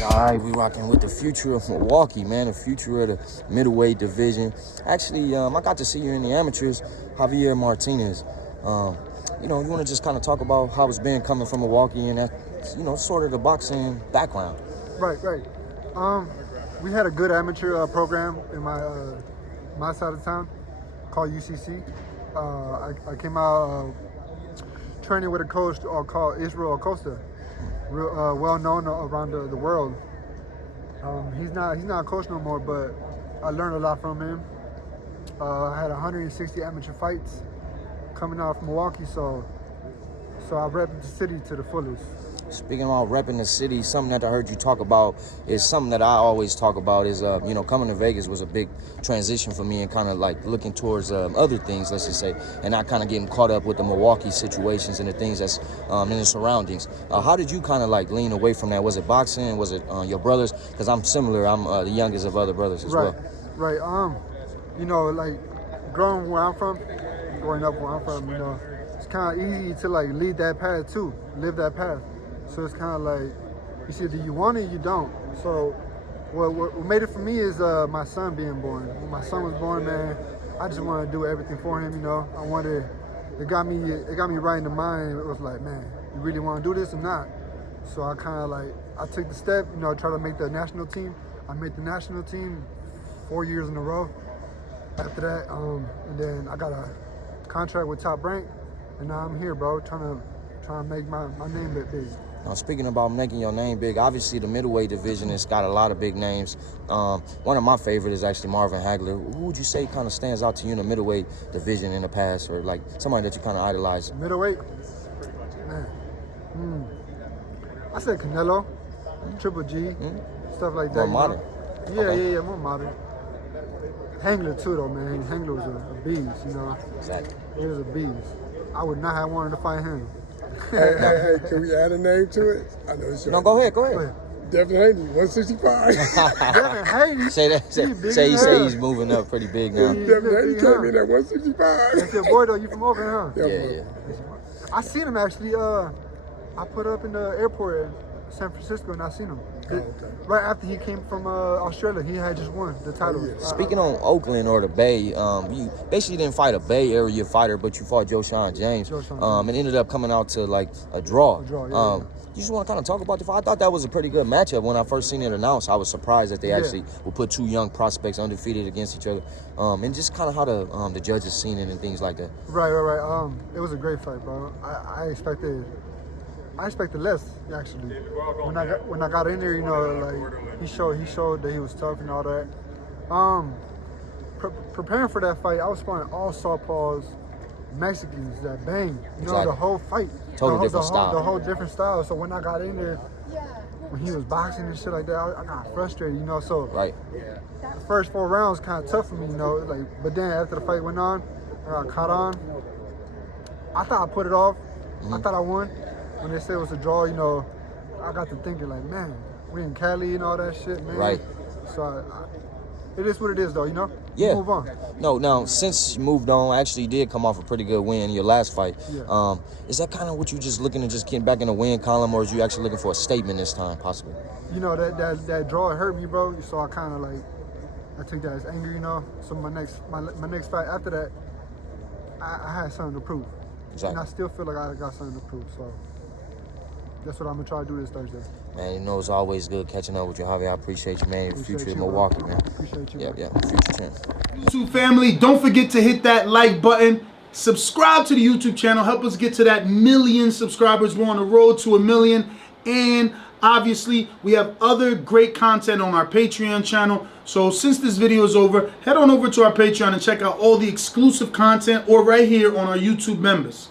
All right, we rocking with the future of Milwaukee, man. The future of the middleweight division. Actually, I got to see you in the amateurs, Javier Martinez. You want to just kind of talk about how it's been coming from Milwaukee and that, sort of the boxing background. Right. We had a good amateur program in my side of town called UCC. I came out training with a coach called Israel Acosta, real well known around the world. He's not a coach no more, but I learned a lot from him. I had 160 amateur fights coming out from Milwaukee, so I repped the city to the fullest. Speaking about repping the city, something that I heard you talk about is something that I always talk about is, coming to Vegas was a big transition for me and kind of like looking towards other things, let's just say, and not kind of getting caught up with the Milwaukee situations and the things that's in the surroundings. How did you kind of like lean away from that? Was it boxing? Was it your brothers? Because I'm similar. I'm the youngest of other brothers as well. Right. Like growing up where I'm from, it's kind of easy to like lead that path too, live that path. So it's kind of like, it's either you want it or you don't. So what made it for me is my son being born. When my son was born, man, I just wanted to do everything for him, it got me right in the mind. It was like, man, you really want to do this or not? So I kind of like, I took the step, try to make the national team. I made the national team 4 years in a row. After that, and then I got a contract with Top Rank, and now I'm here, bro, trying to make my name big. Now, speaking about making your name big, obviously the middleweight division has got a lot of big names. One of my favorites is actually Marvin Hagler. Who would you say kind of stands out to you in the middleweight division in the past, or like somebody that you kind of idolize? Middleweight? Man. I said Canelo, Triple G, stuff like that. More modern. Yeah, more modern. Hagler too, though, man. Hagler was a beast, Exactly. He was a beast. I would not have wanted to fight him. Hey, can we add a name to it? I know it's No, go ahead. Devin Haney, 165. Devin Haney? Say he's moving up pretty big now. Devin Haney came in at 165. That's your boy, though. You from Oakland, huh? Yeah. I seen him, actually. I put up in the airport in San Francisco, and I seen him. Right after he came from Australia, he had just won the title. Speaking on Oakland or the Bay, you basically didn't fight a Bay Area fighter, but you fought Joshon James. And ended up coming out to like a draw. You just want to kind of talk about the fight? I thought that was a pretty good matchup. When I first seen it announced, I was surprised that they actually would put two young prospects undefeated against each other. And just kind of how the judges seen it and things like that. Right. It was a great fight, bro. I expected less, actually. When I got in there, like he showed that he was tough and all that. Preparing for that fight, I was sparring all southpaws, Mexicans that bang. The whole fight. Totally different style. The whole different style. So when I got in there, when he was boxing and shit like that, I got frustrated, So right. The first 4 rounds kind of tough for me, but then after the fight went on, I got caught on. I thought I put it off. I thought I won. When they said it was a draw, I got to thinking like, man, we in Cali and all that shit, man. Right. So it is what it is, though, Yeah. Move on. No, now, since you moved on, actually you did come off a pretty good win in your last fight. Yeah. Is that kind of what you just looking to just get back in the win column, or is you actually looking for a statement this time, possibly? That draw hurt me, bro. So I kind of like, I took that as anger, So my next fight after that, I had something to prove. Exactly. And I still feel like I got something to prove, so that's what I'm going to try to do this Thursday. Man, it's always good catching up with you, Javier. I appreciate you, man. Future in Milwaukee, man. Appreciate you. Yeah, future champ. YouTube family, don't forget to hit that like button. Subscribe to the YouTube channel. Help us get to that 1 million subscribers. We're on the road to 1 million. And obviously, we have other great content on our Patreon channel. So since this video is over, head on over to our Patreon and check out all the exclusive content or right here on our YouTube members.